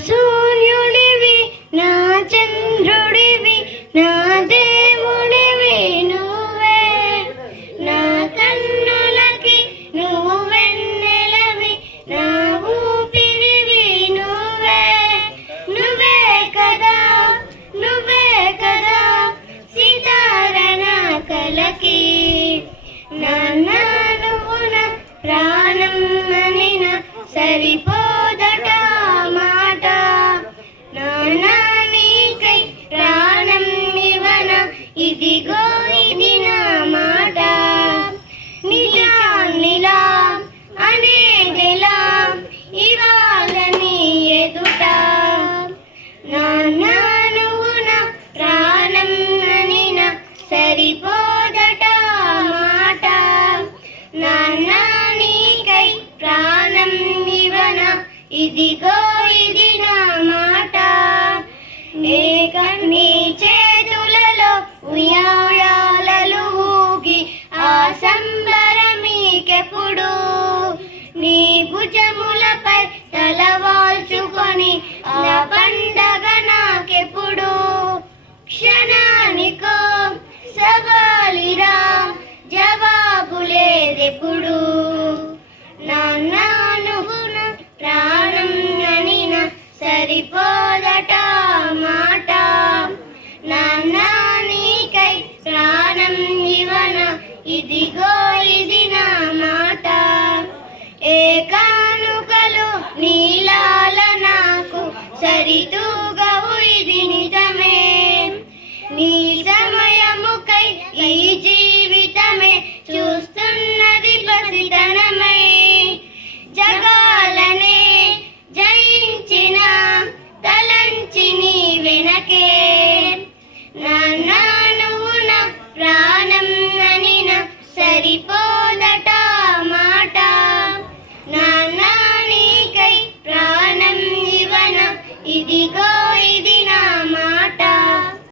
సూర్యుడివి నా చంద్రుడివి నా దేవుడివి నువ్వే నా కన్నులకి నువ్వు వెన్నెలవి నా ఊపిరివి నువ్వే నువ్వే కదా సీతారణ కలకి నాన్న నువ్వు నా ప్రాణం అనిన సరిపోదట మాట నాన్న నీకై ప్రాణం ఇవన ఇదిగో ఇది నా మాట నిజాన్నిలా అనేదిలా ఇవాళ నీ ఎదుట నాన్న నువ్వు నా ప్రాణం అనిన సరిపోదట మాట నాన్న నీకై ప్రాణం ఇవన ఇదిగో ఇది నా మాట నీ చేతులలో ఉయ్యాలలు ఊగి ఆ సంబరమీకెప్పుడు నీ భుజములపై తలవాల్చుకొని ఆ పండగ నాకెప్పుడు క్షణానికో సవాలిరా జవాబు లేదెప్పుడు